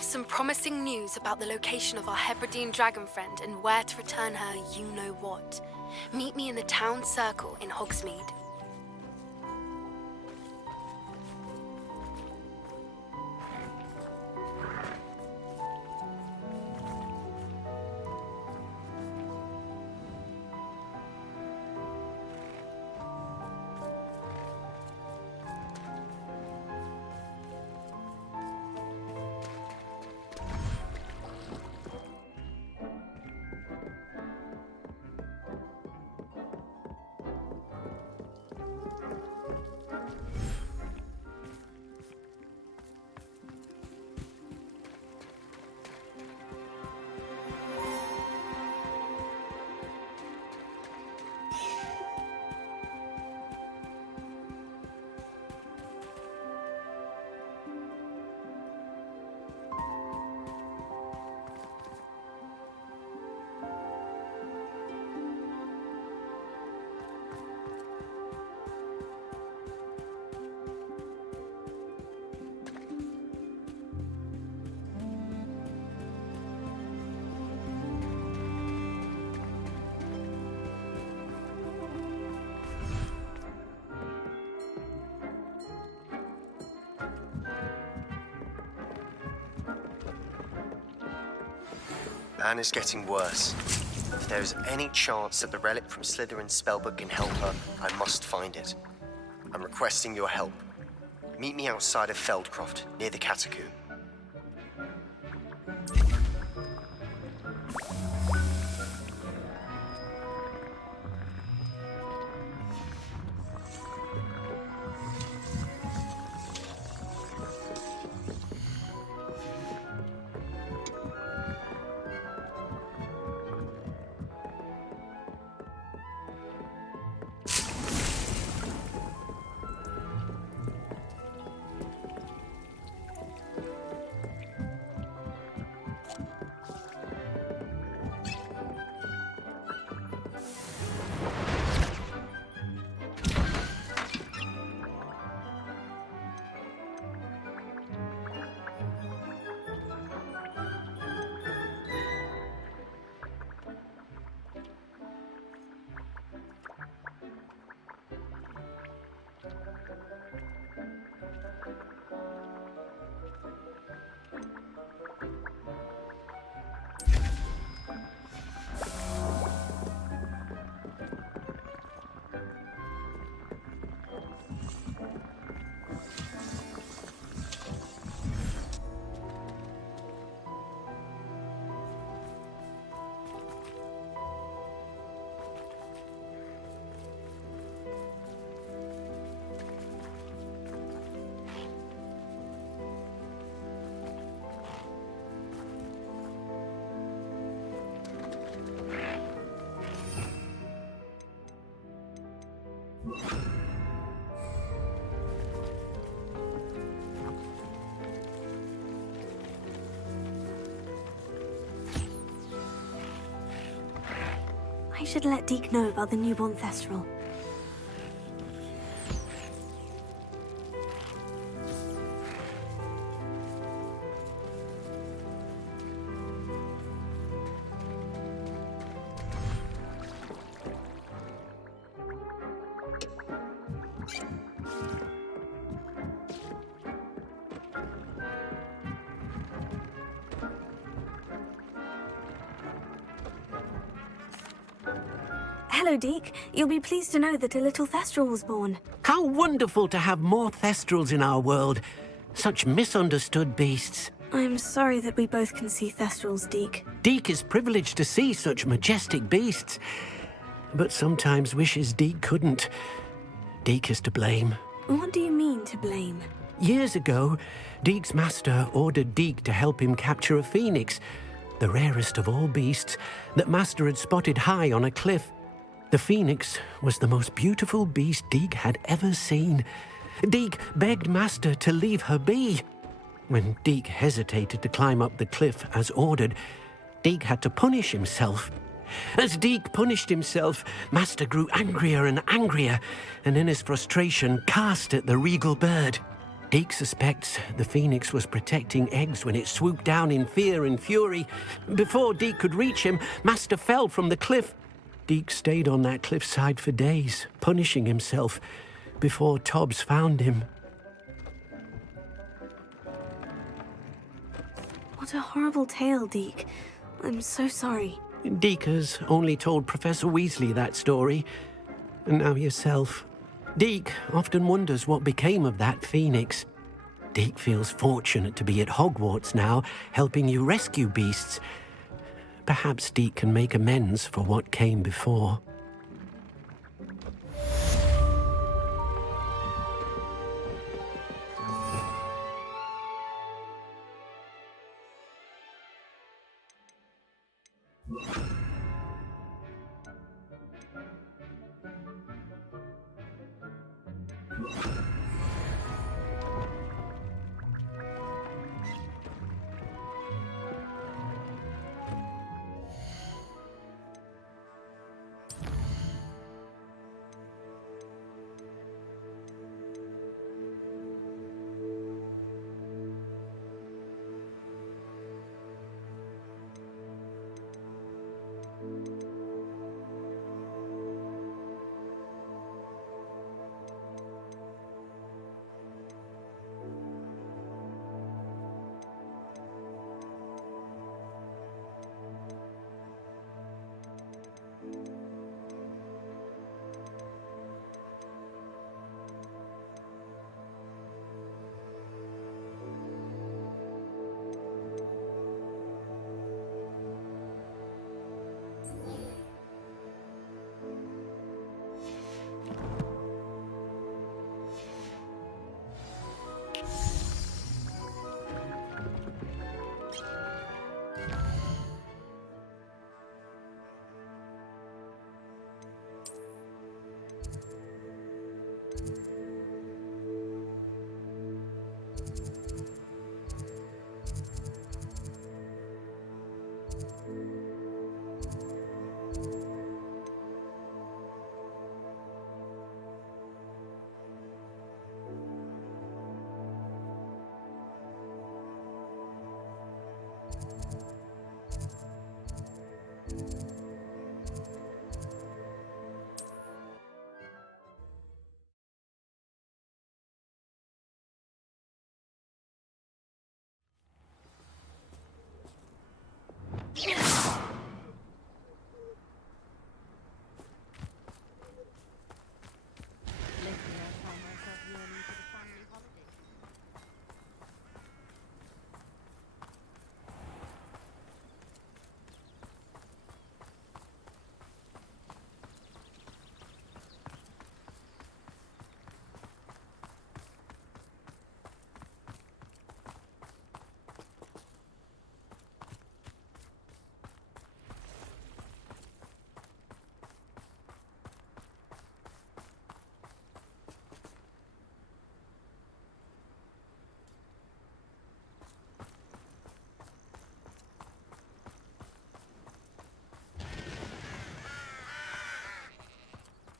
Some promising news about the location of our Hebridean dragon friend and where to return her you-know-what. Meet me in the town circle in Hogsmeade. Anne is getting worse. If there is any chance that the relic from Slytherin's spellbook can help her, I must find it. I'm requesting your help. Meet me outside of Feldcroft, near the Catacomb. I should let Deke know about the newborn Thestral. Hello, Deke. You'll be pleased to know that a little Thestral was born. How wonderful to have more Thestrals in our world. Such misunderstood beasts. I'm sorry that we both can see Thestrals, Deke. Deke is privileged to see such majestic beasts, but sometimes wishes Deke couldn't. Deke is to blame. What do you mean, to blame? Years ago, Deke's master ordered Deke to help him capture a phoenix, the rarest of all beasts, that master had spotted high on a cliff. The phoenix was the most beautiful beast Deek had ever seen. Deek begged Master to leave her be. When Deek hesitated to climb up the cliff as ordered, Deek had to punish himself. As Deek punished himself, Master grew angrier and angrier, and in his frustration cast at the regal bird. Deek suspects the phoenix was protecting eggs when it swooped down in fear and fury. Before Deek could reach him, Master fell from the cliff. Deek stayed on that cliffside for days, punishing himself, before Tobbs found him. What a horrible tale, Deek. I'm so sorry. Deek has only told Professor Weasley that story, and now yourself. Deek often wonders what became of that phoenix. Deek feels fortunate to be at Hogwarts now, helping you rescue beasts. Perhaps Deek can make amends for what came before.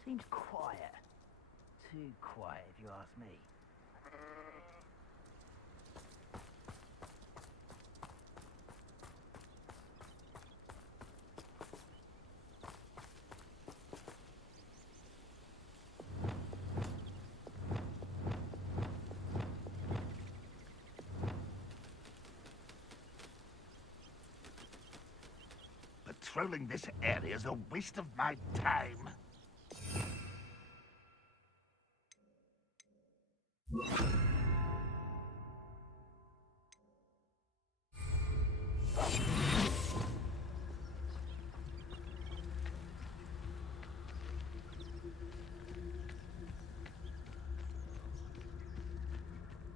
Seems quiet. Too quiet, if you ask me. Patrolling this area is a waste of my time.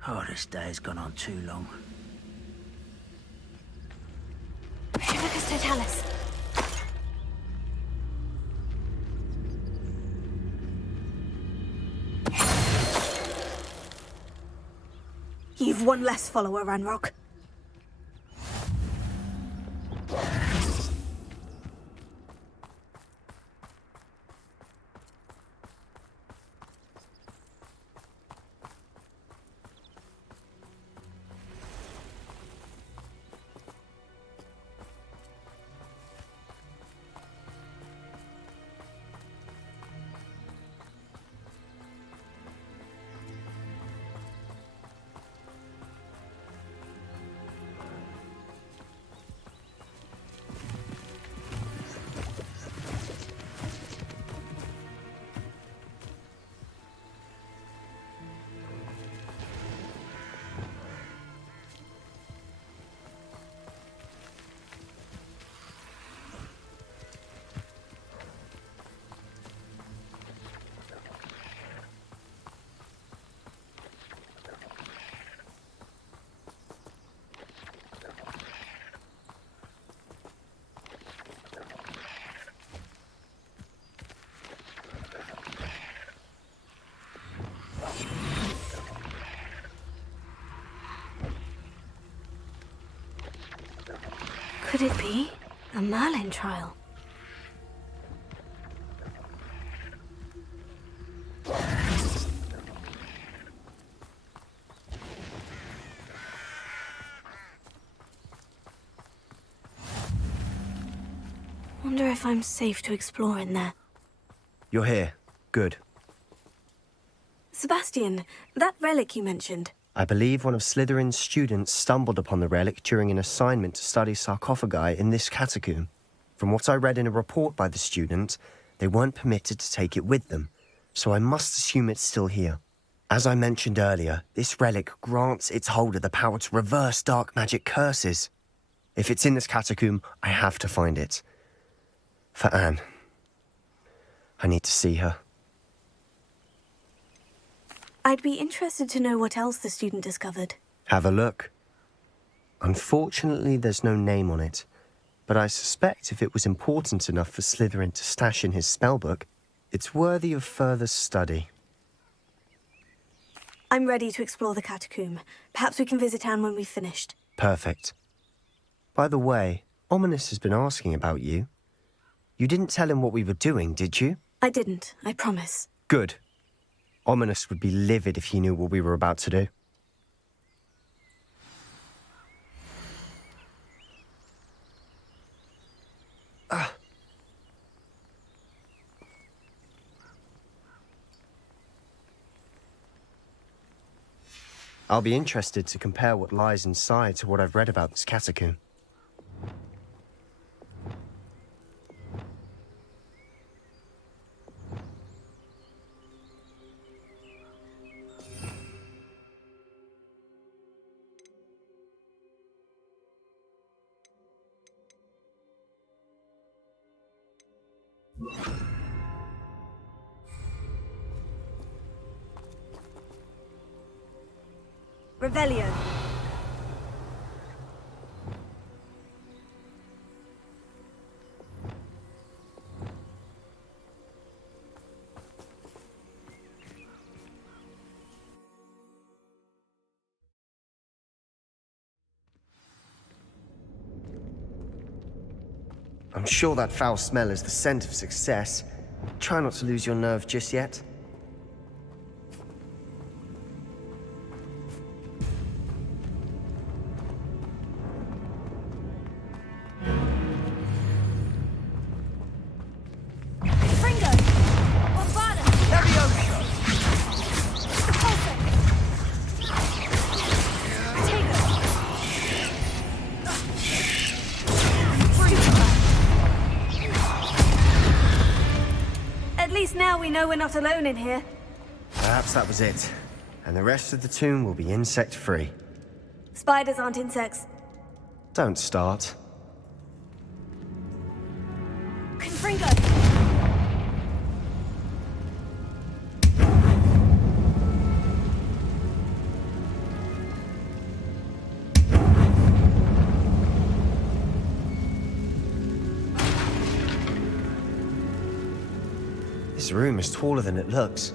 Oh, this day's gone on too long. Totalis. You've one less follower, Ranrock. Could it be a Merlin trial? Wonder if I'm safe to explore in there. You're here. Good. Sebastian, that relic you mentioned. I believe one of Slytherin's students stumbled upon the relic during an assignment to study sarcophagi in this catacomb. From what I read in a report by the student, they weren't permitted to take it with them, so I must assume it's still here. As I mentioned earlier, this relic grants its holder the power to reverse dark magic curses. If it's in this catacomb, I have to find it. For Anne. I need to see her. I'd be interested to know what else the student discovered. Have a look. Unfortunately, there's no name on it, but I suspect if it was important enough for Slytherin to stash in his spellbook, it's worthy of further study. I'm ready to explore the catacomb. Perhaps we can visit Anne when we've finished. Perfect. By the way, Ominous has been asking about you. You didn't tell him what we were doing, did you? I didn't, I promise. Good. Ominous would be livid if he knew what we were about to do. I'll be interested to compare what lies inside to what I've read about this catacomb. Revelio. I'm sure that foul smell is the scent of success. Try not to lose your nerve just yet. Now we know we're not alone in here. Perhaps that was it. And the rest of the tomb will be insect-free. Spiders aren't insects. Don't start. Confringo! This room is taller than it looks.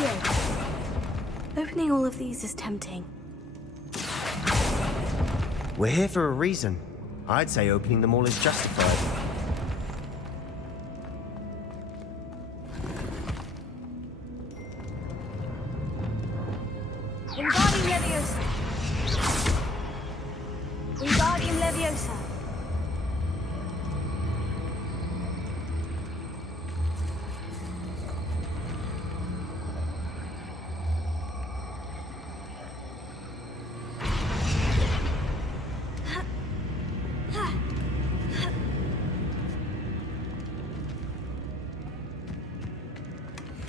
Accio. Opening all of these is tempting. We're here for a reason. I'd say opening them all is justified. Wingardium Leviosa. Wingardium Leviosa.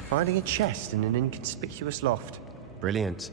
Finding a chest in an inconspicuous loft. Brilliant.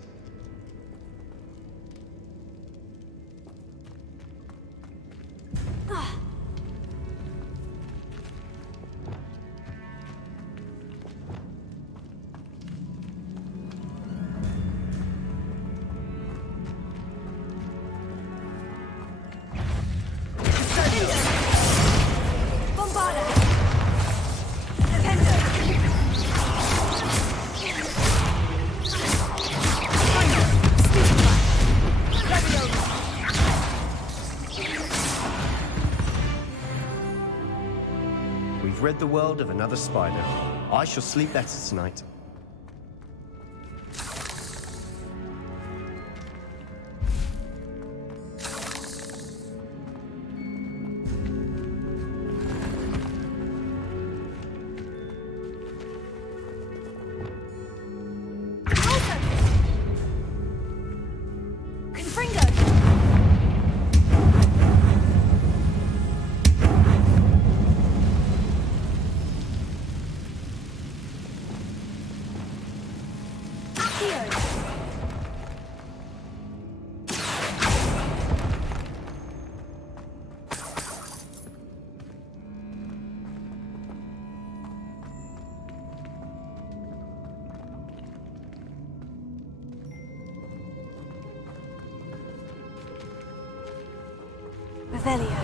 We've rid the world of another spider. I shall sleep better tonight. Revelio.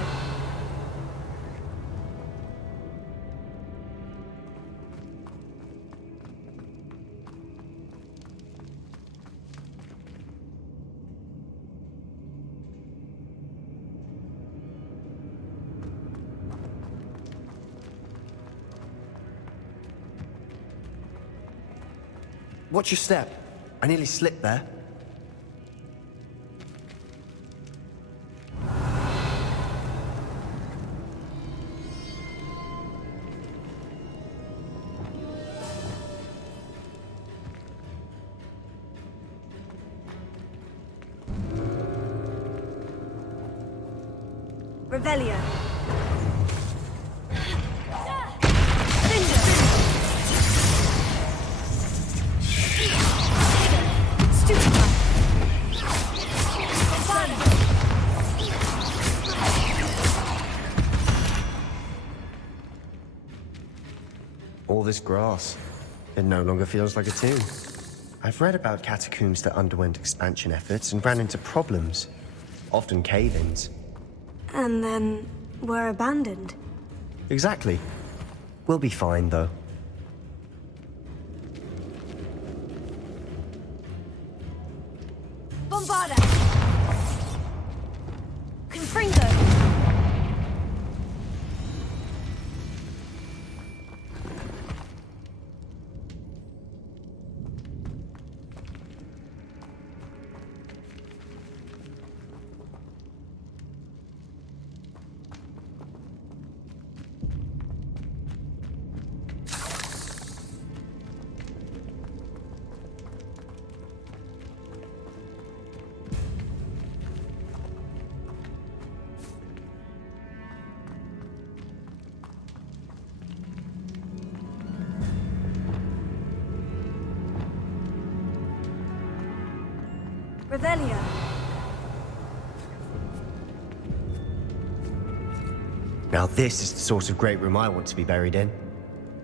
Watch your step. I nearly slipped there. Revelio. All this grass. It no longer feels like a tomb. I've read about catacombs that underwent expansion efforts and ran into problems. Often cave-ins. And then were abandoned. Exactly. We'll be fine, though. Bombarda. Confringo. Revelio. Now this is the sort of great room I want to be buried in.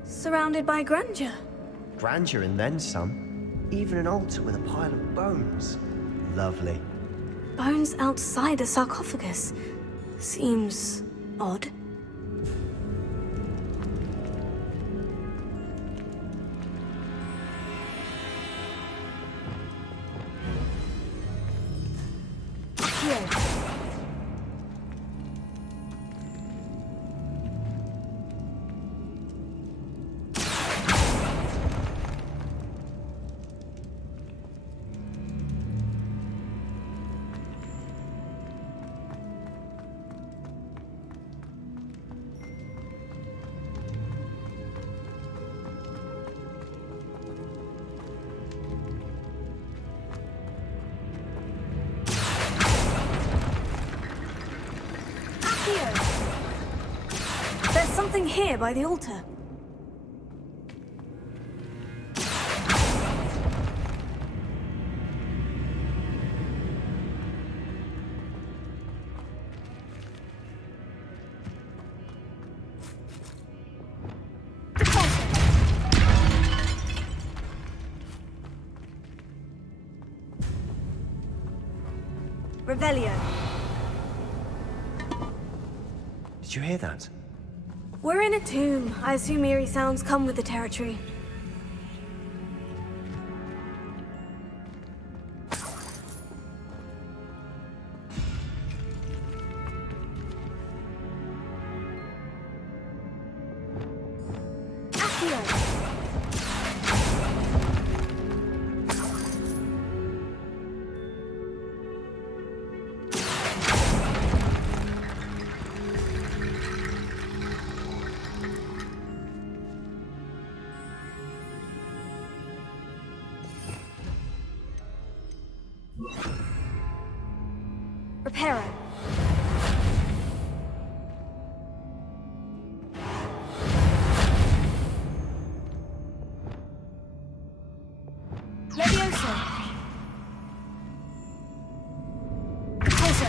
Surrounded by grandeur. Grandeur and then some. Even an altar with a pile of bones. Lovely. Bones outside a sarcophagus. Seems odd. something here by the altar. Revelio. Did you hear that? We're in a tomb. I assume eerie sounds come with the territory. Reparo. Levioso. Pozo.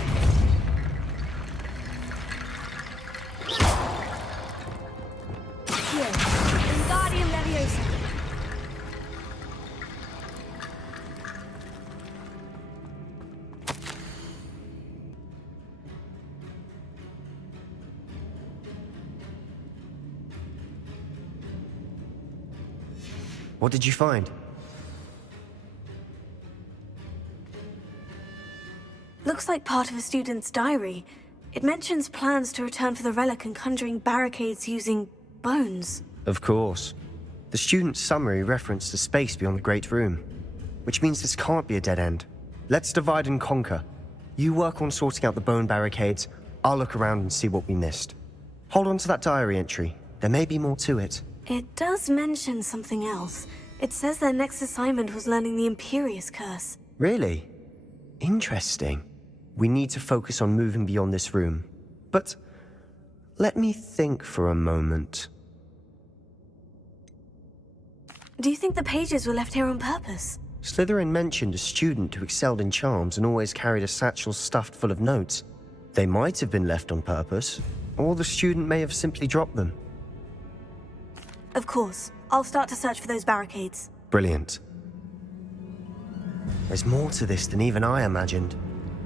Here. Wingardium Leviosa. What did you find? Looks like part of a student's diary. It mentions plans to return for the relic and conjuring barricades using bones. Of course. The student's summary referenced a space beyond the Great Room, which means this can't be a dead end. Let's divide and conquer. You work on sorting out the bone barricades, I'll look around and see what we missed. Hold on to that diary entry. There may be more to it. It does mention something else. It says their next assignment was learning the Imperious Curse. Really? Interesting. We need to focus on moving beyond this room. But let me think for a moment. Do you think the pages were left here on purpose? Slytherin mentioned a student who excelled in charms and always carried a satchel stuffed full of notes. They might have been left on purpose, or the student may have simply dropped them. Of course. I'll start to search for those barricades. Brilliant. There's more to this than even I imagined.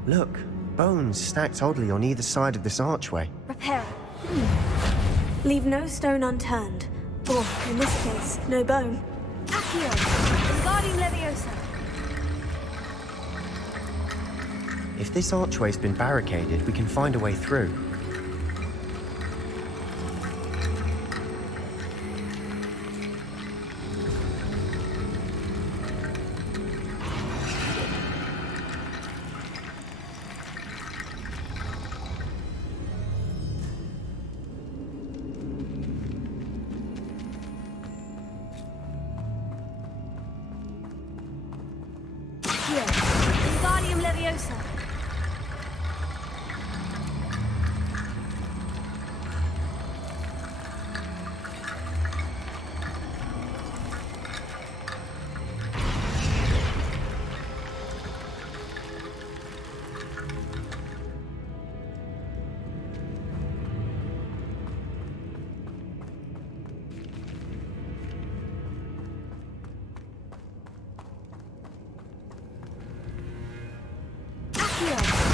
Look, bones stacked oddly on either side of this archway. Reparo. Leave no stone unturned. Or, in this case, no bone. Accio. Wingardium Leviosa. If this archway's been barricaded, we can find a way through. Wingardium Leviosa.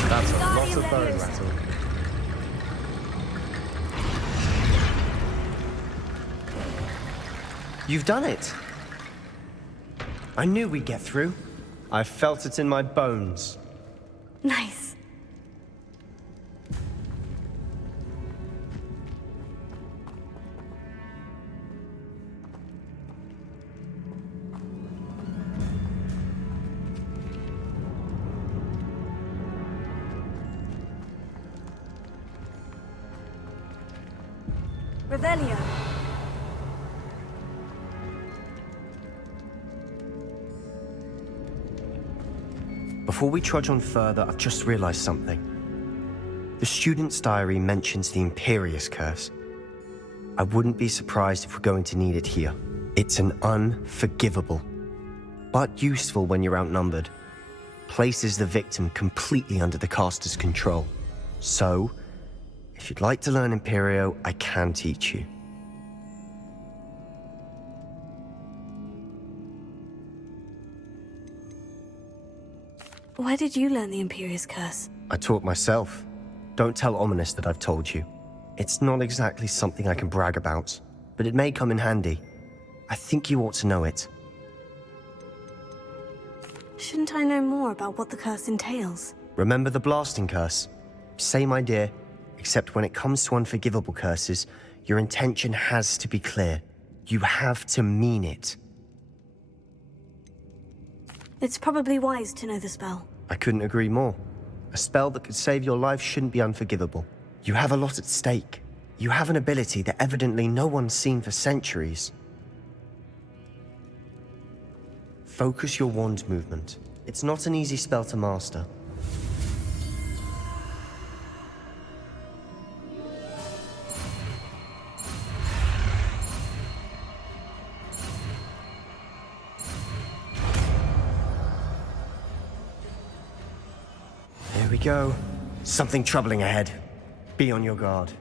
That's a lot of bone rattle. You've done it! I knew we'd get through. I felt it in my bones. Nice. Revelio. Before we trudge on further, I've just realized something. The student's diary mentions the Imperious Curse. I wouldn't be surprised if we're going to need it here. It's an unforgivable, but useful when you're outnumbered. Places the victim completely under the caster's control. So, if you'd like to learn Imperio, I can teach you. Where did you learn the Imperious Curse? I taught myself. Don't tell Ominous that I've told you. It's not exactly something I can brag about, but it may come in handy. I think you ought to know it. Shouldn't I know more about what the curse entails? Remember the blasting curse? Same idea, except when it comes to unforgivable curses, your intention has to be clear. You have to mean it. It's probably wise to know the spell. I couldn't agree more. A spell that could save your life shouldn't be unforgivable. You have a lot at stake. You have an ability that evidently no one's seen for centuries. Focus your wand movement. It's not an easy spell to master. Here we go. Something troubling ahead. Be on your guard.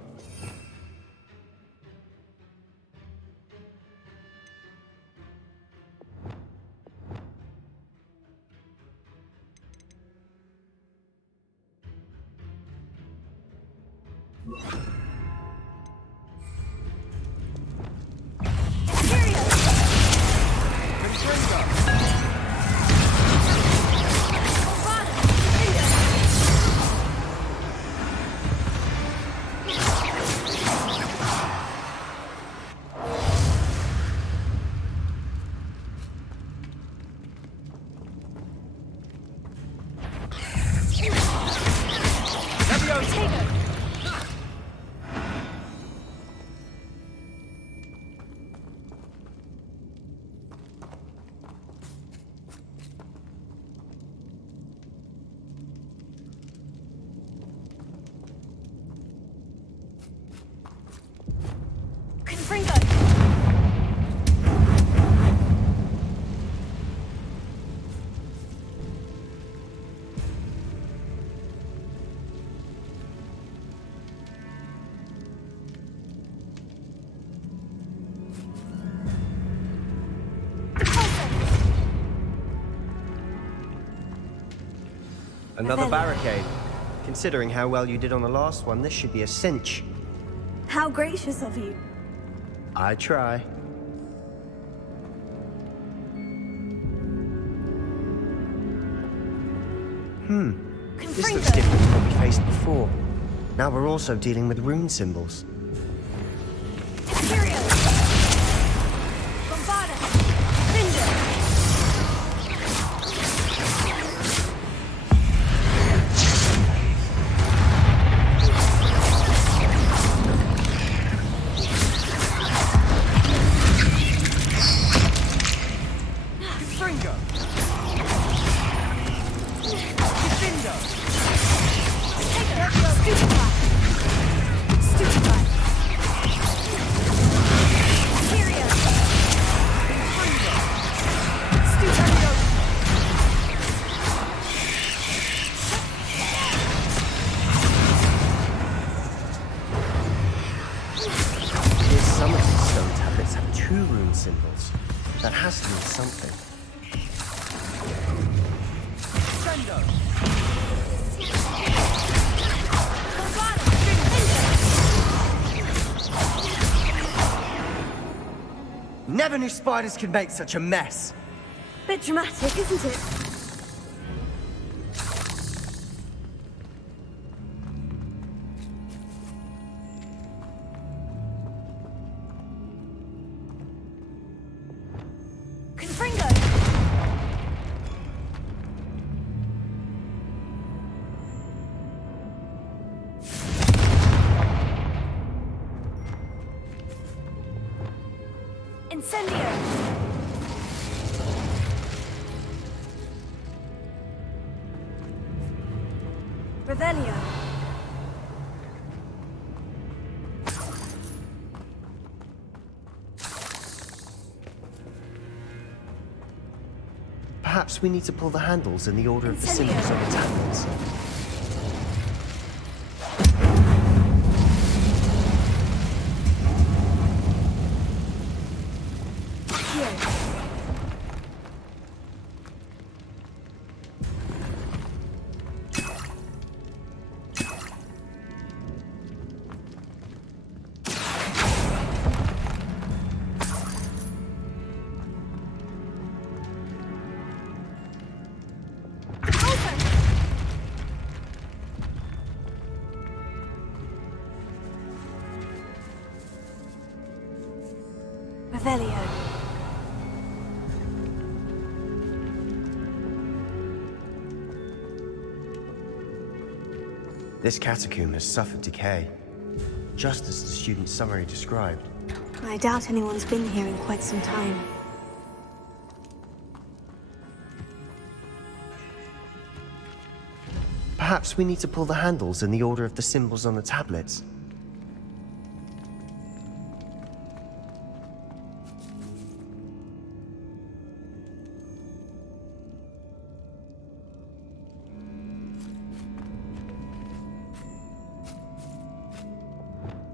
Another barricade. Considering how well you did on the last one, this should be a cinch. How gracious of you. I try. This looks different from what we faced before. Now we're also dealing with rune symbols. Symbols. That has to mean something. Never knew spiders could make such a mess. Bit dramatic, isn't it? Perhaps we need to pull the handles in the order of the Incendio. symbols on the tablets. Revelio. This catacomb has suffered decay, just as the student's summary described. I doubt anyone's been here in quite some time. Perhaps we need to pull the handles in the order of the symbols on the tablets.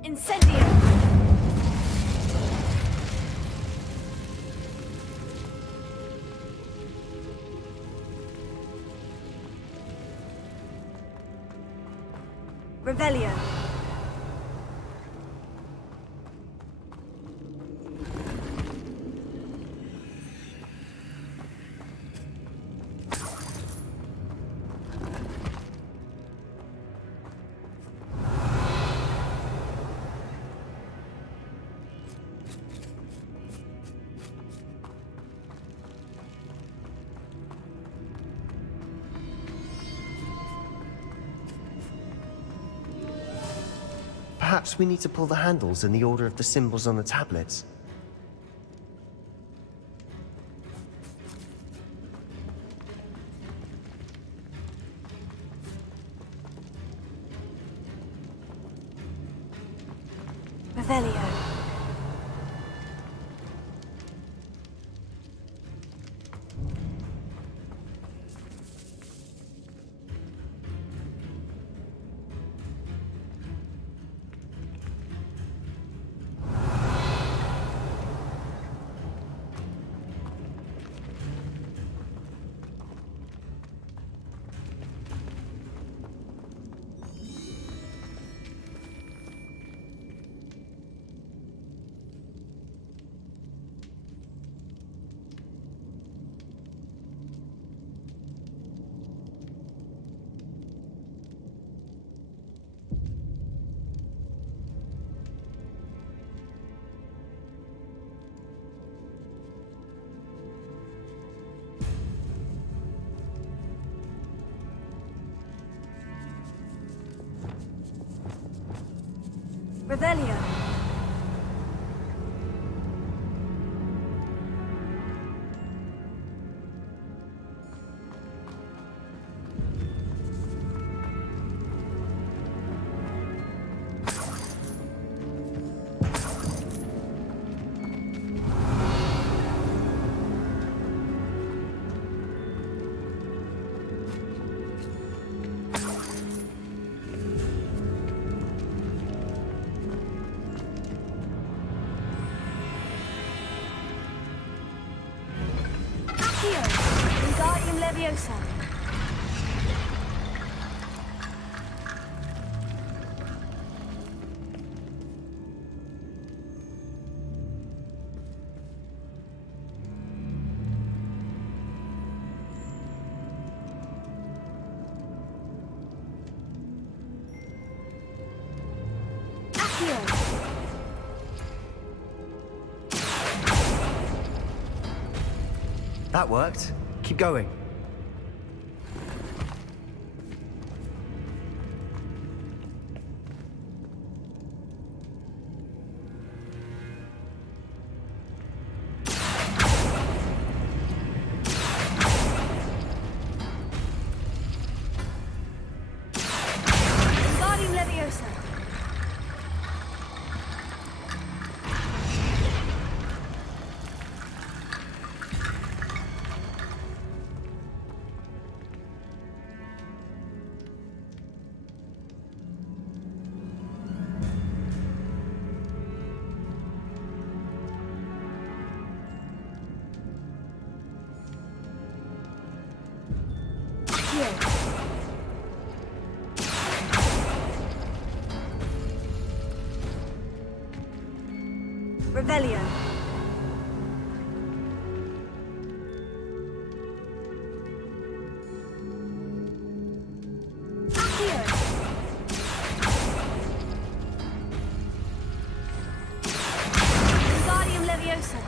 Incendio! Revelio. Perhaps we need to pull the handles in the order of the symbols on the tablets. Revelio. Revelio. Wingardium Leviosa. That worked. Keep going. Wingardium Leviosa. Revelio. Accio. Wingardium Leviosa.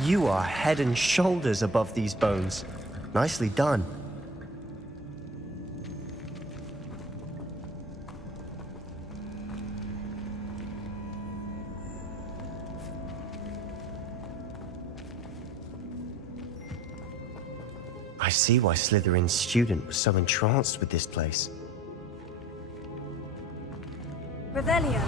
You are head and shoulders above these bones. Nicely done. I see why Slytherin's student was so entranced with this place. Revelio.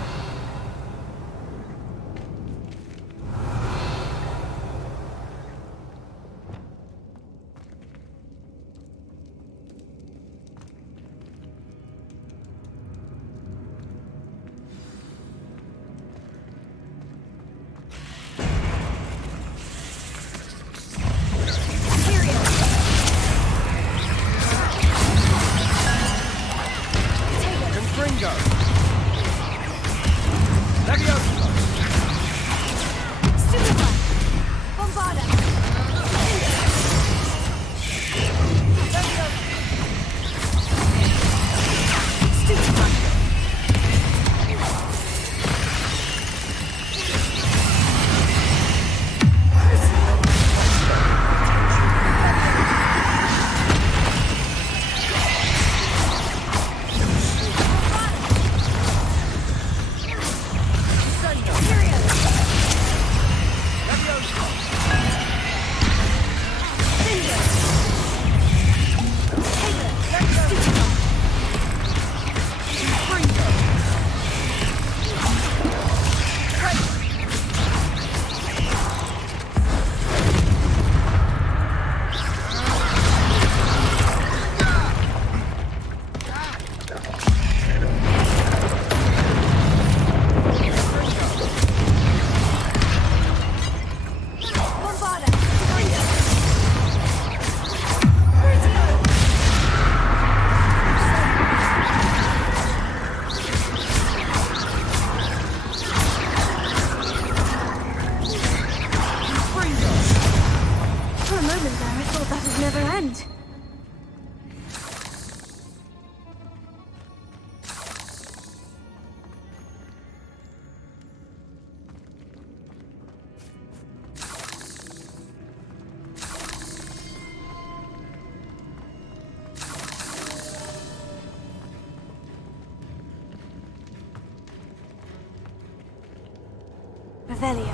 Revelio.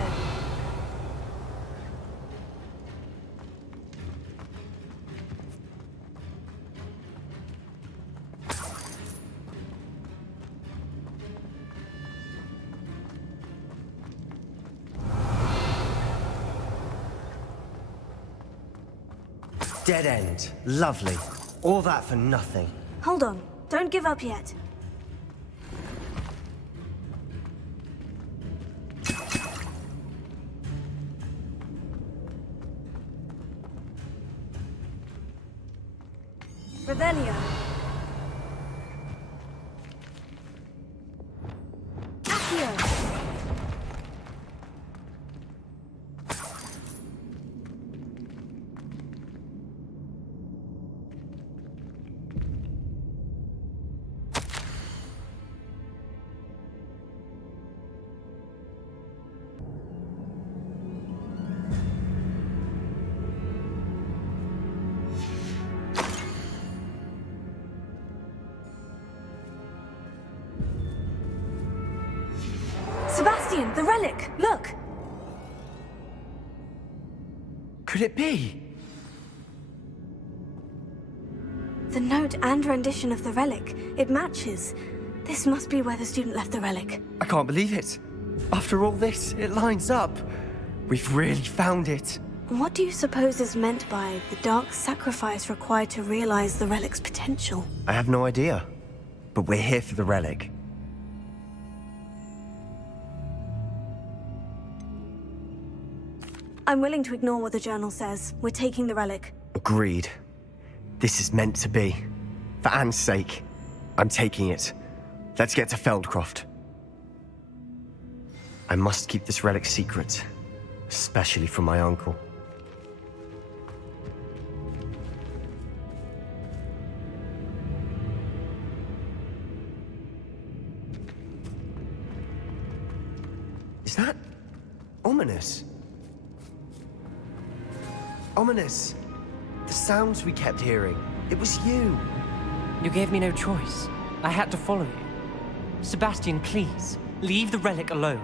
Dead end. Lovely. All that for nothing. Hold on. Don't give up yet. Revelio. Accio. Sebastian, the relic! Look! Could it be? The note and rendition of the relic. It matches. This must be where the student left the relic. I can't believe it. After all this, it lines up. We've really found it. What do you suppose is meant by the dark sacrifice required to realize the relic's potential? I have no idea. But we're here for the relic. I'm willing to ignore what the journal says. We're taking the relic. Agreed. This is meant to be. For Anne's sake, I'm taking it. Let's get to Feldcroft. I must keep this relic secret, especially from my uncle. Is that ominous? Ominous! The sounds we kept hearing. It was you. You gave me no choice. I had to follow you. Sebastian, please, leave the relic alone.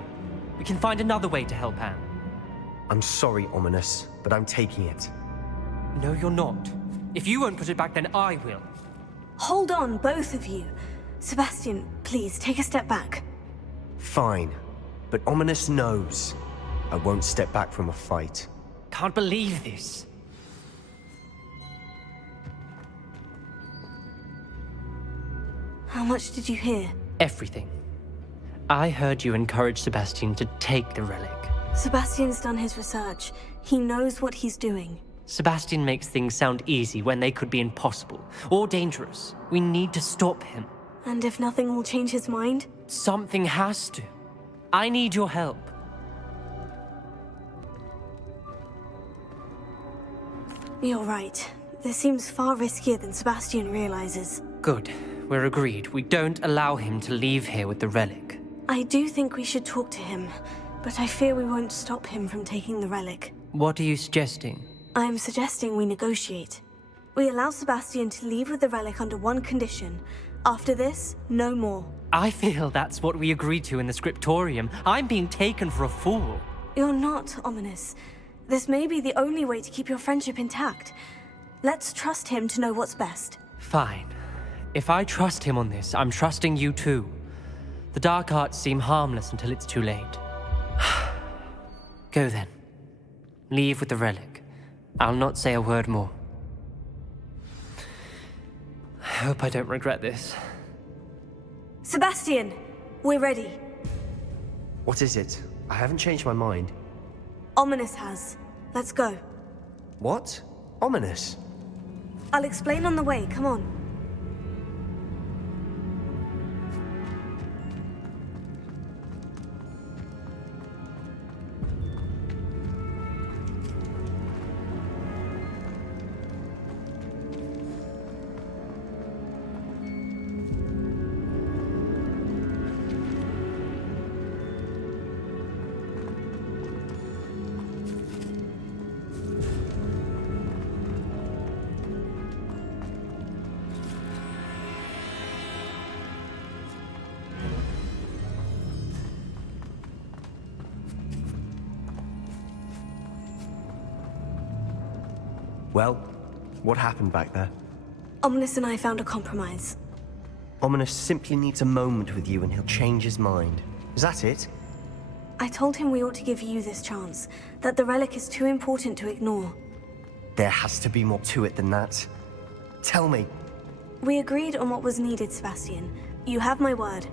We can find another way to help Anne. I'm sorry, Ominous, but I'm taking it. No, you're not. If you won't put it back, then I will. Hold on, both of you. Sebastian, please, take a step back. Fine, but Ominous knows. I won't step back from a fight. Can't believe this. How much did you hear? Everything. I heard you encourage Sebastian to take the relic. Sebastian's done his research. He knows what he's doing. Sebastian makes things sound easy when they could be impossible or dangerous. We need to stop him. And if nothing will change his mind? Something has to. I need your help. You're right. This seems far riskier than Sebastian realizes. Good. We're agreed. We don't allow him to leave here with the relic. I do think we should talk to him, but I fear we won't stop him from taking the relic. What are you suggesting? I'm suggesting we negotiate. We allow Sebastian to leave with the relic under one condition. After this, no more. I feel that's what we agreed to in the scriptorium. I'm being taken for a fool. You're not, Ominous. This may be the only way to keep your friendship intact. Let's trust him to know what's best. Fine. If I trust him on this, I'm trusting you too. The dark arts seem harmless until it's too late. Go then. Leave with the relic. I'll not say a word more. I hope I don't regret this. Sebastian! We're ready. What is it? I haven't changed my mind. Ominous has. Let's go. What? Ominous? I'll explain on the way, come on. Well, what happened back there? Ominous and I found a compromise. Ominous simply needs a moment with you and he'll change his mind. Is that it? I told him we ought to give you this chance, that the relic is too important to ignore. There has to be more to it than that. Tell me. We agreed on what was needed, Sebastian. You have my word.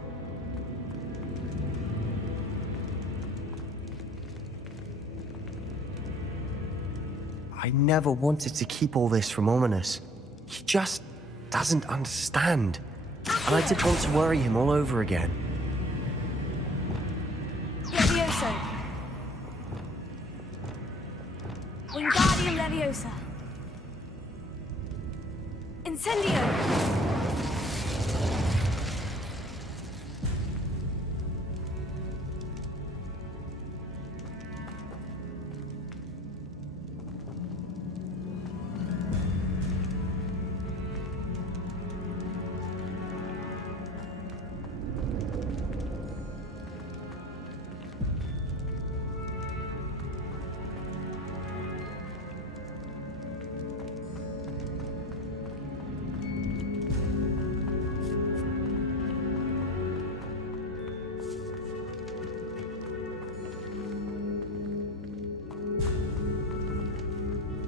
I never wanted to keep all this from Ominous. He just doesn't understand. And I didn't want to worry him all over again. Levioso! Wingardium Leviosa! Incendio!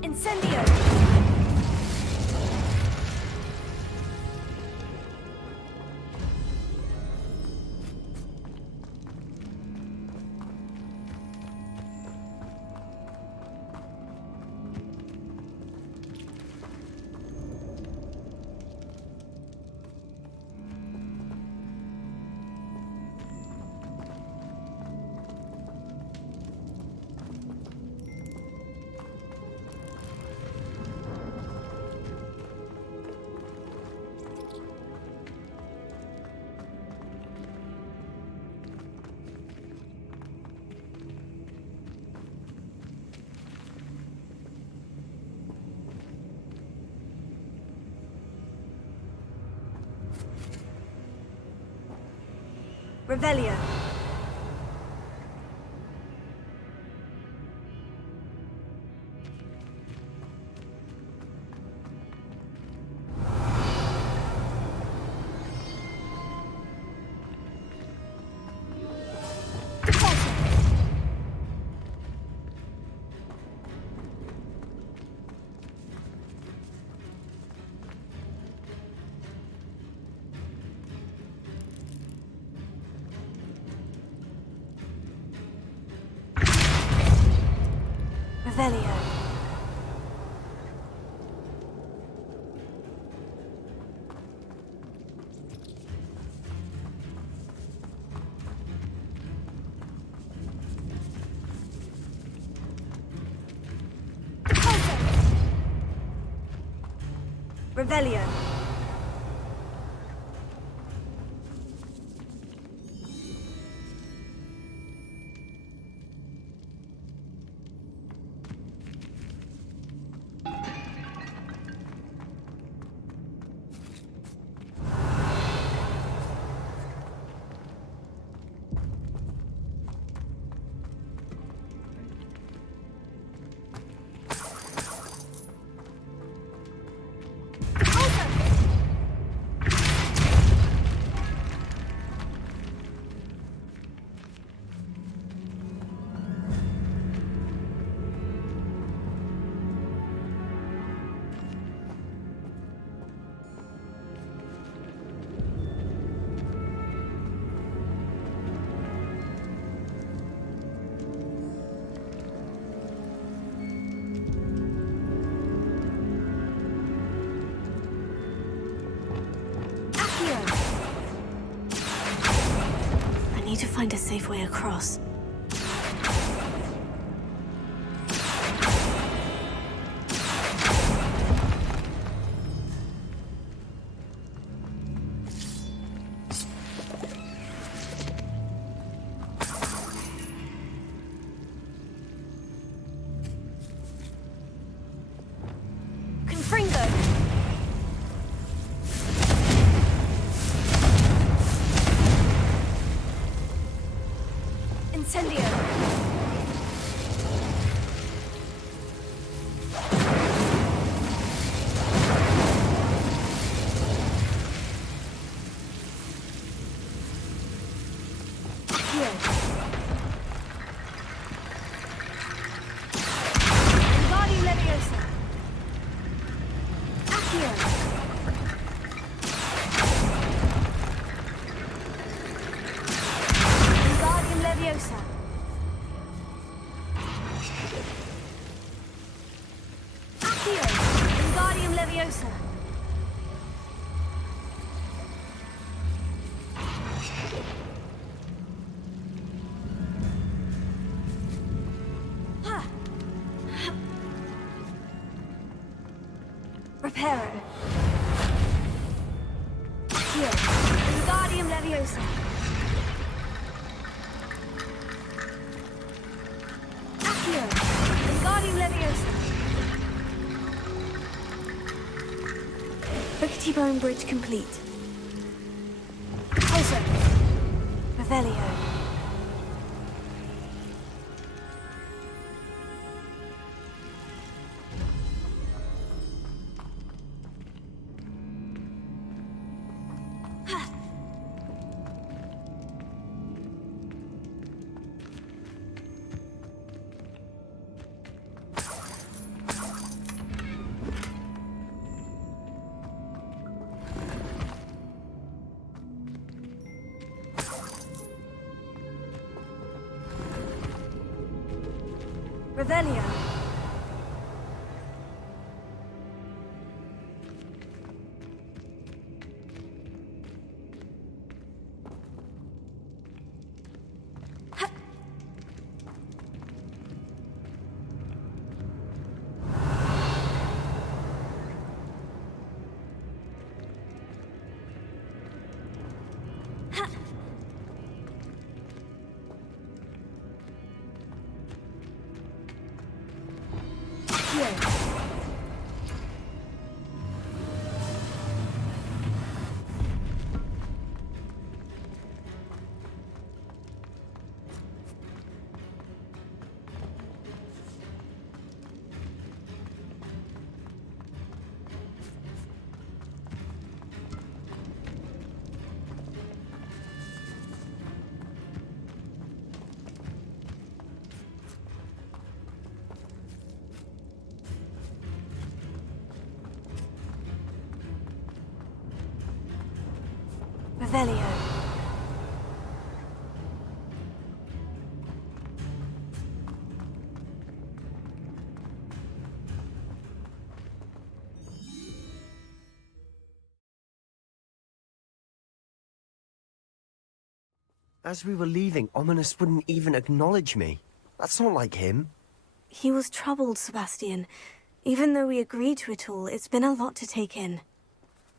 Incendio! Revelio. Revelio. Revelio. I need to find a safe way across. Confringo! Incendio! Accio! Wingardium Leviosa! Accio! Wingardium Leviosa! Accio! Wingardium Leviosa! Reparo. Accio. Wingardium Leviosa. Accio. Wingardium Leviosa. Rickety Bone Bridge complete. Also, Revelio. Revelio. Revelio. As we were leaving, Ominous wouldn't even acknowledge me. That's not like him. He was troubled, Sebastian. Even though we agreed to it all, it's been a lot to take in.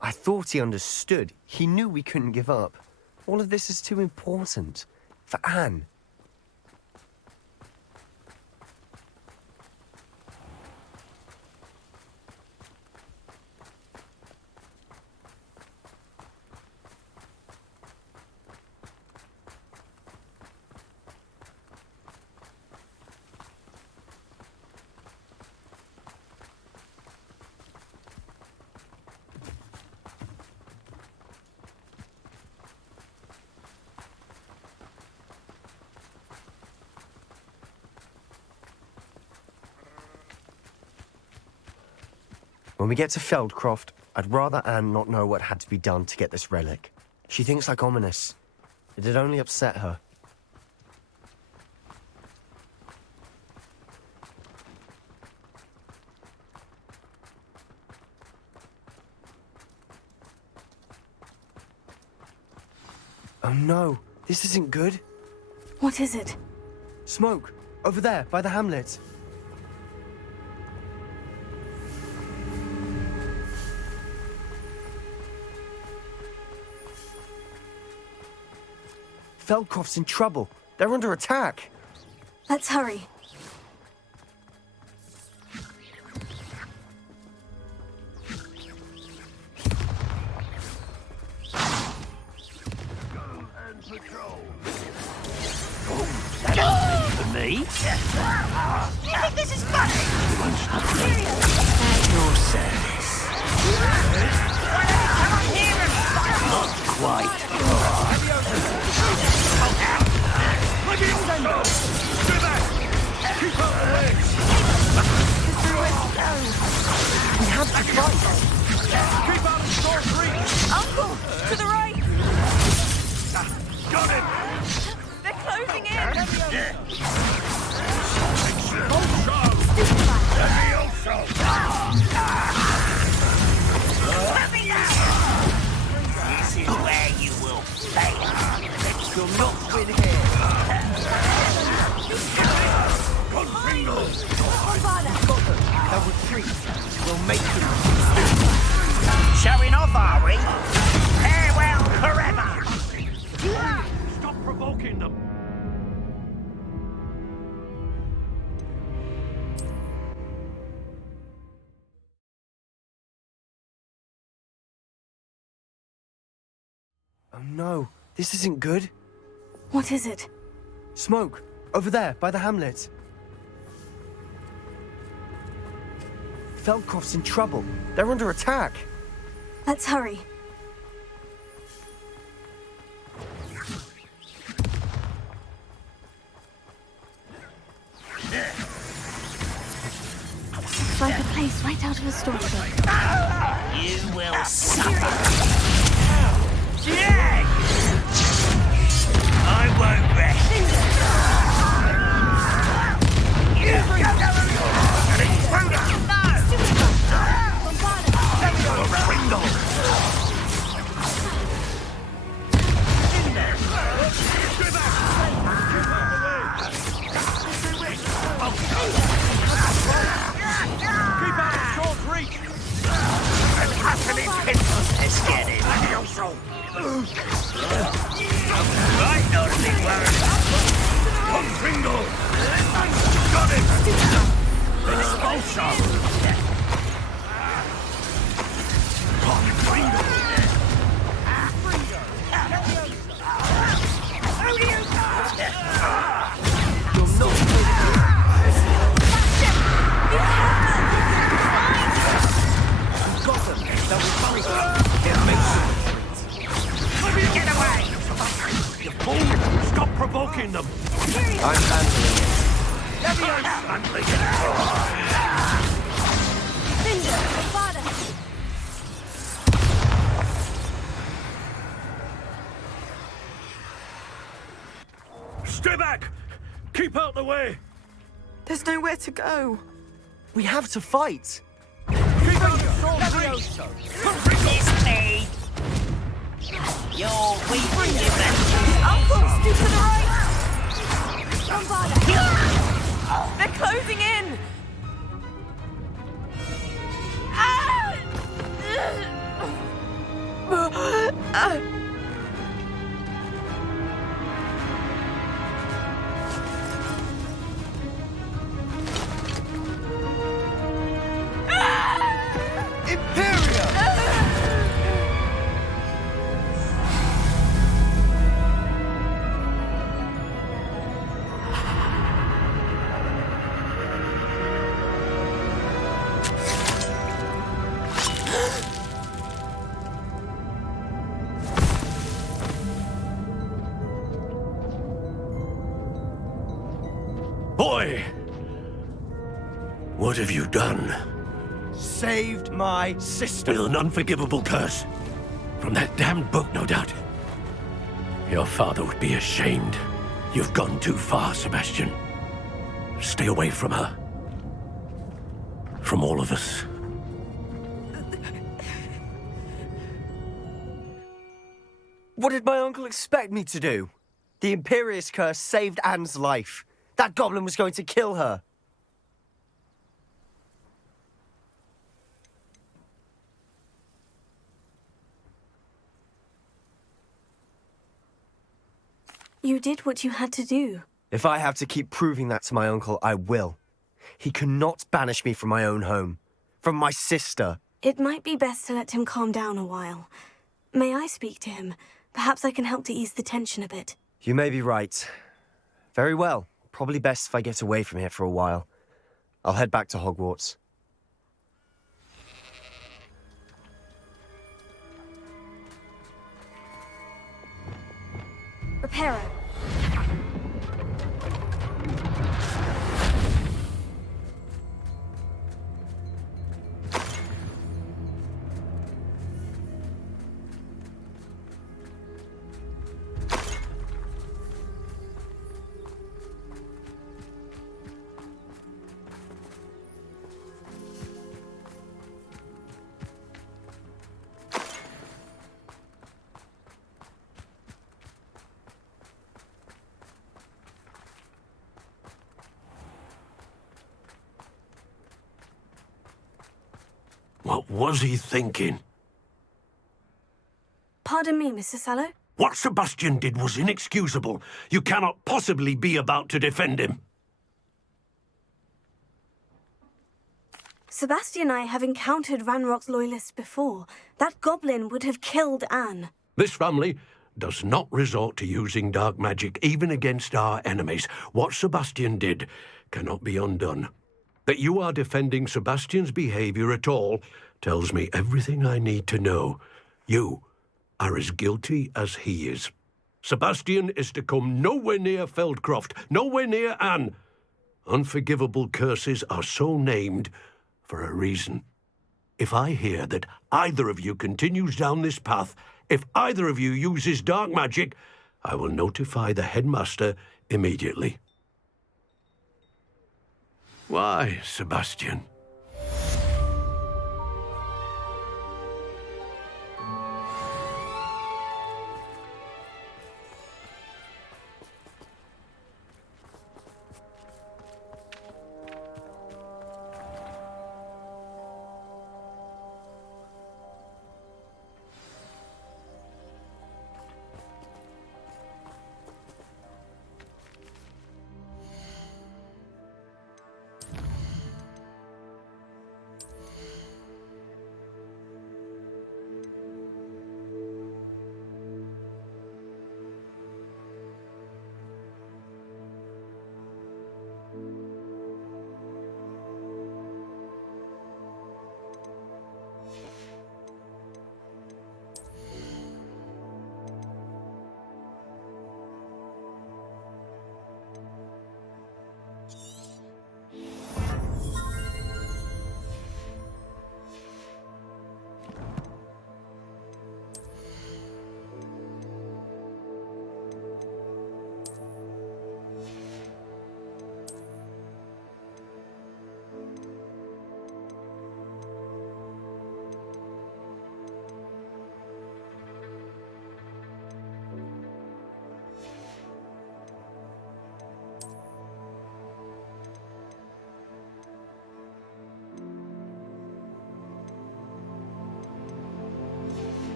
I thought he understood. He knew we couldn't give up. All of this is too important. For Anne. When we get to Feldcroft, I'd rather Anne not know what had to be done to get this relic. She thinks like Ominous. It'd only upset her. Oh no, this isn't good. What is it? Smoke! Over there, by the hamlet. Feldcroft's in trouble. They're under attack. Let's hurry. Me? You think this is funny? At your service. Come on here and fight! Not quite. Keep out the legs! We have to fight. Keep out of Storm's reach! Uncle! To the right! Got him! They're closing in! Let me now! This is where you will fail. You'll not win here. They'll retreat. We'll make them. Showing off, are we? Farewell forever! Stop provoking them! Oh no, this isn't good. What is it? Smoke! Over there, by the hamlet. Feldcroft's in trouble. They're under attack. Let's hurry. It's like a place right out of a storybook. You will suffer! Yeah! I won't rest! Let's get it. Right, not a big worry. Bingo! Got him! Expulsion! Get away! You fool! Stop provoking them! I'm handling it. Handling it! Stay back! Keep out the way! There's nowhere to go. We have to fight. This way. You're weak, Uncle, stick to the right! They're closing in! Boy! What have you done? Saved my sister. With an unforgivable curse. From that damned book, no doubt. Your father would be ashamed. You've gone too far, Sebastian. Stay away from her. From all of us. What did my uncle expect me to do? The Imperious curse saved Anne's life. That goblin was going to kill her. You did what you had to do. If I have to keep proving that to my uncle, I will. He cannot banish me from my own home. From my sister. It might be best to let him calm down a while. May I speak to him? Perhaps I can help to ease the tension a bit. You may be right. Very well. Probably best if I get away from here for a while. I'll head back to Hogwarts. Reparo. What was he thinking? Pardon me, Mr. Sallow? What Sebastian did was inexcusable. You cannot possibly be about to defend him. Sebastian and I have encountered Ranrock's loyalists before. That goblin would have killed Anne. This family does not resort to using dark magic even against our enemies. What Sebastian did cannot be undone. That you are defending Sebastian's behavior at all tells me everything I need to know. You are as guilty as he is. Sebastian is to come nowhere near Feldcroft, nowhere near Anne. Unforgivable curses are so named for a reason. If I hear that either of you continues down this path, if either of you uses dark magic, I will notify the headmaster immediately. Why, Sebastian?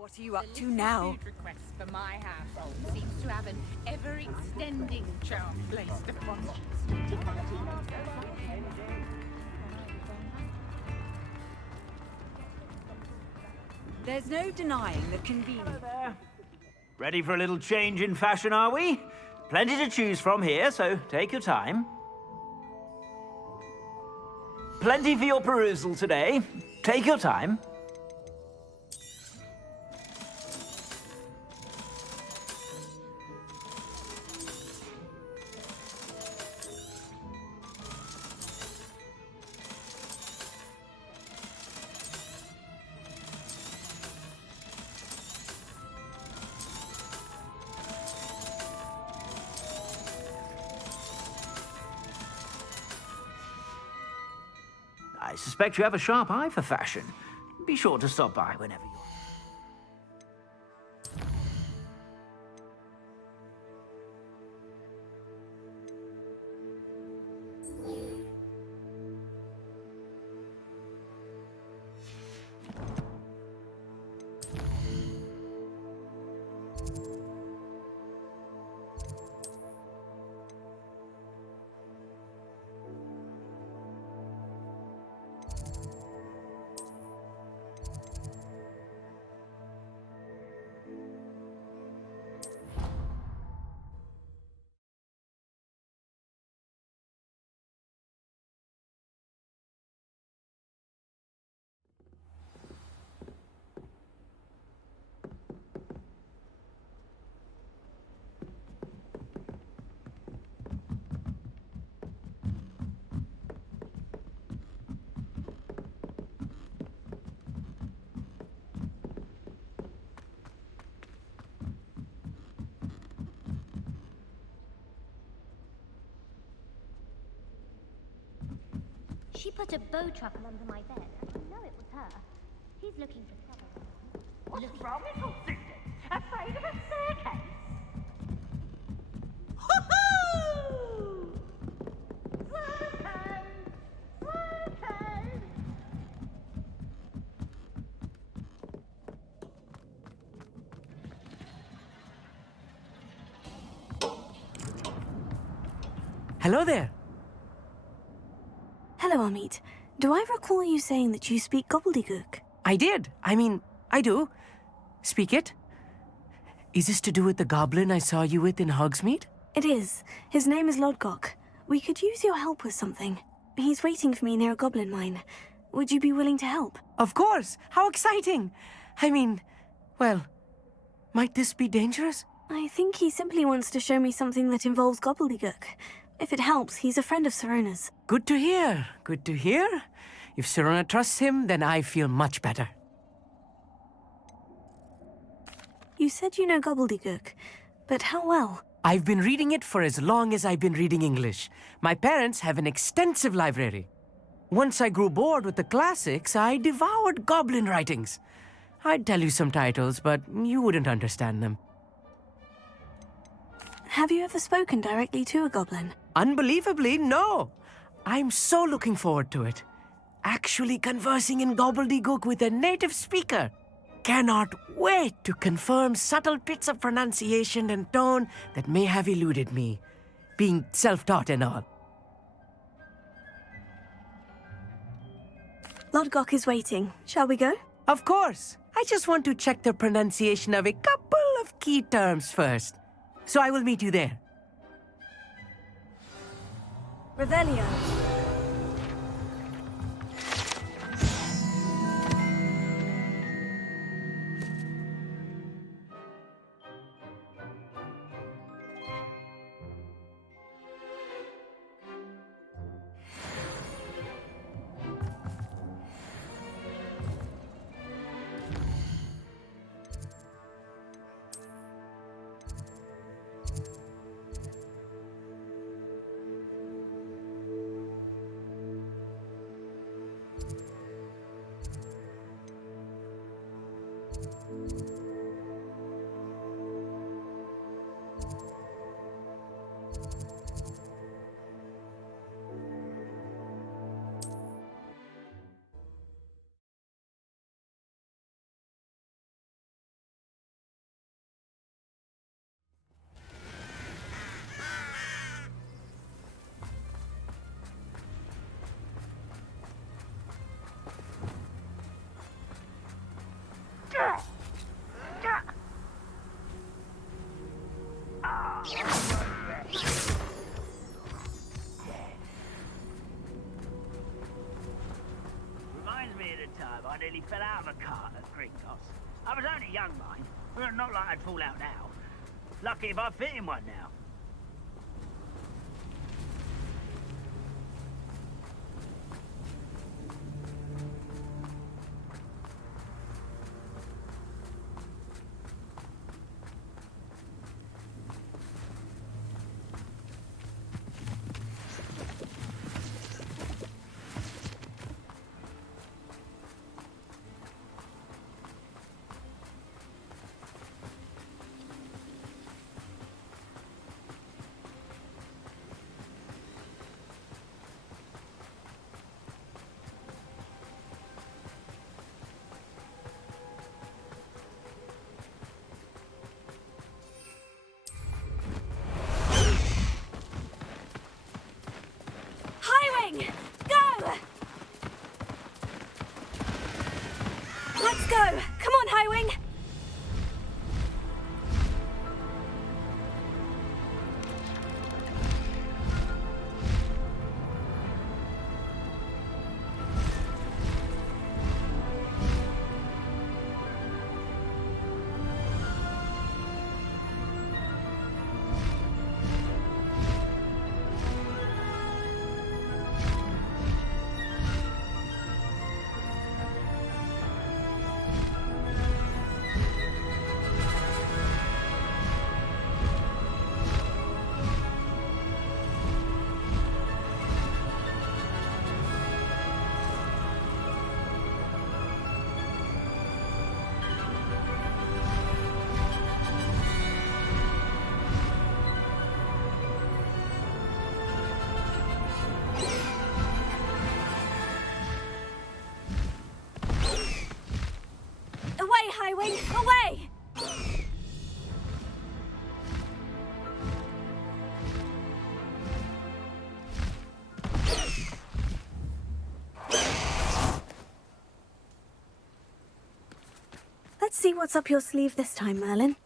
What are you up to now? Food requests for my household seems to have an ever-extending charm placed upon it. There's no denying the convenience. Ready for a little change in fashion, are we? Plenty to choose from here, so take your time. Plenty for your perusal today. Take your time. I suspect you have a sharp eye for fashion. Be sure to stop by whenever you're... She put a bow truffle under my bed. I know it was her. He's looking for trouble. What's wrong, little Susan? Afraid of a staircase? Hoo-hoo! Hello there. Hello, Amit. Do I recall you saying that you speak gobbledygook? I did. I do. Speak it. Is this to do with the goblin I saw you with in Hogsmeade? It is. His name is Lodgok. We could use your help with something. He's waiting for me near a goblin mine. Would you be willing to help? Of course. How exciting. Well, might this be dangerous? I think he simply wants to show me something that involves gobbledygook. If it helps, he's a friend of Sirona's. Good to hear. Good to hear. If Sirona trusts him, then I feel much better. You said you know gobbledygook, but how well? I've been reading it for as long as I've been reading English. My parents have an extensive library. Once I grew bored with the classics, I devoured goblin writings. I'd tell you some titles, but you wouldn't understand them. Have you ever spoken directly to a goblin? Unbelievably, no. I'm so looking forward to it. Actually conversing in gobbledygook with a native speaker. Cannot wait to confirm subtle bits of pronunciation and tone that may have eluded me, being self-taught and all. Lodgok is waiting. Shall we go? Of course. I just want to check the pronunciation of a couple of key terms first. So I will meet you there. Revelio. Reminds me of the time I nearly fell out of a cart at Gringotts. I was only young, mind. Well, not like I'd fall out now. Lucky if I fit in one now. Go! Let's go! Come on, Highwing! Highwing, away! Let's see what's up your sleeve this time, Merlin.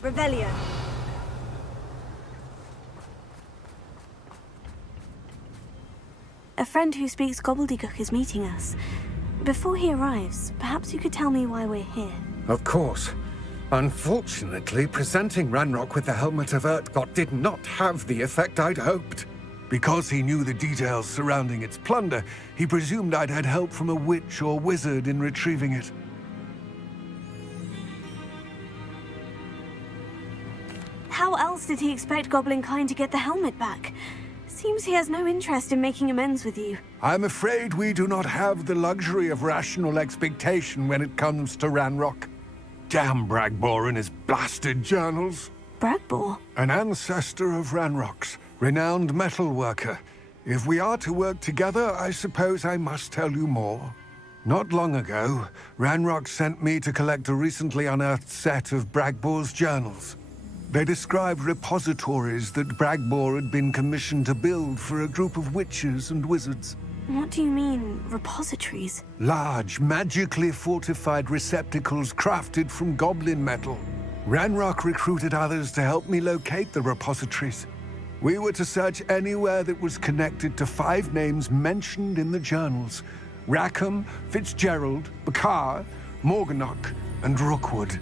Revelio. A friend who speaks gobbledygook is meeting us. Before he arrives, perhaps you could tell me why we're here. Of course. Unfortunately, presenting Ranrock with the Helmet of Urtkot did not have the effect I'd hoped. Because he knew the details surrounding its plunder, he presumed I'd had help from a witch or wizard in retrieving it. How else did he expect Goblinkind to get the helmet back? Seems he has no interest in making amends with you. I'm afraid we do not have the luxury of rational expectation when it comes to Ranrock. Damn Bragbor and his blasted journals. Bragbor? An ancestor of Ranrock's, renowned metal worker. If we are to work together, I suppose I must tell you more. Not long ago, Ranrock sent me to collect a recently unearthed set of Bragbor's journals. They described repositories that Bragbor had been commissioned to build for a group of witches and wizards. What do you mean, repositories? Large, magically fortified receptacles crafted from goblin metal. Ranrock recruited others to help me locate the repositories. We were to search anywhere that was connected to 5 names mentioned in the journals: Rackham, Fitzgerald, Bakar, Morganach, and Rookwood.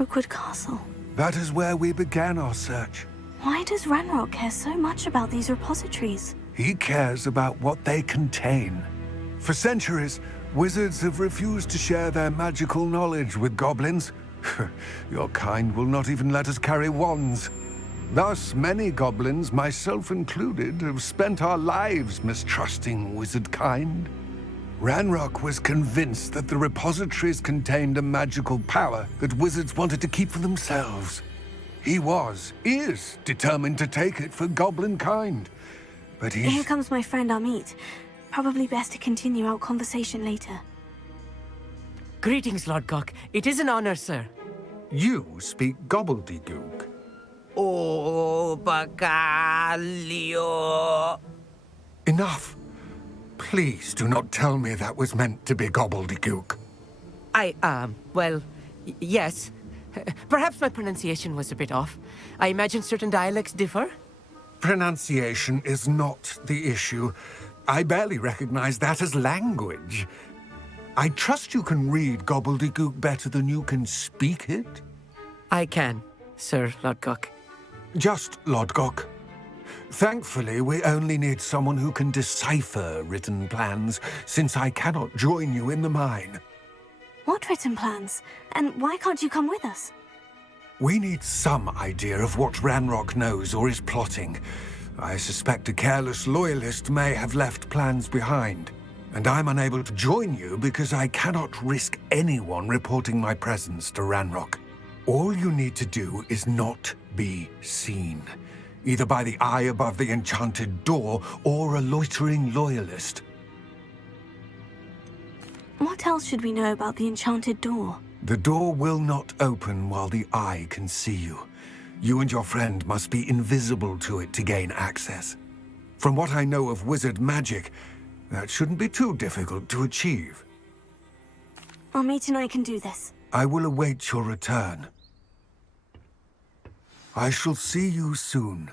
Rookwood Castle. That is where we began our search. Why does Ranrock care so much about these repositories? He cares about what they contain. For centuries, wizards have refused to share their magical knowledge with goblins. Your kind will not even let us carry wands. Thus, many goblins, myself included, have spent our lives mistrusting wizard kind. Ranrock was convinced that the repositories contained a magical power that wizards wanted to keep for themselves. He is determined to take it for goblin kind. But Here comes my friend Amit. Probably best to continue our conversation later. Greetings, Lord Cock. It is an honor, sir. You speak gobbledygook. Oh, bacalio. Enough. Please do not tell me that was meant to be gobbledygook. Well, yes. Perhaps my pronunciation was a bit off. I imagine certain dialects differ. Pronunciation is not the issue. I barely recognize that as language. I trust you can read gobbledygook better than you can speak it? I can, Sir Lodgok. Just Lodgok. Thankfully, we only need someone who can decipher written plans, since I cannot join you in the mine. What written plans? And why can't you come with us? We need some idea of what Ranrock knows or is plotting. I suspect a careless loyalist may have left plans behind. And I'm unable to join you because I cannot risk anyone reporting my presence to Ranrock. All you need to do is not be seen, either by the eye above the enchanted door or a loitering loyalist. What else should we know about the enchanted door? The door will not open while the eye can see you. You and your friend must be invisible to it to gain access. From what I know of wizard magic, that shouldn't be too difficult to achieve. Amit and I can do this. I will await your return. I shall see you soon.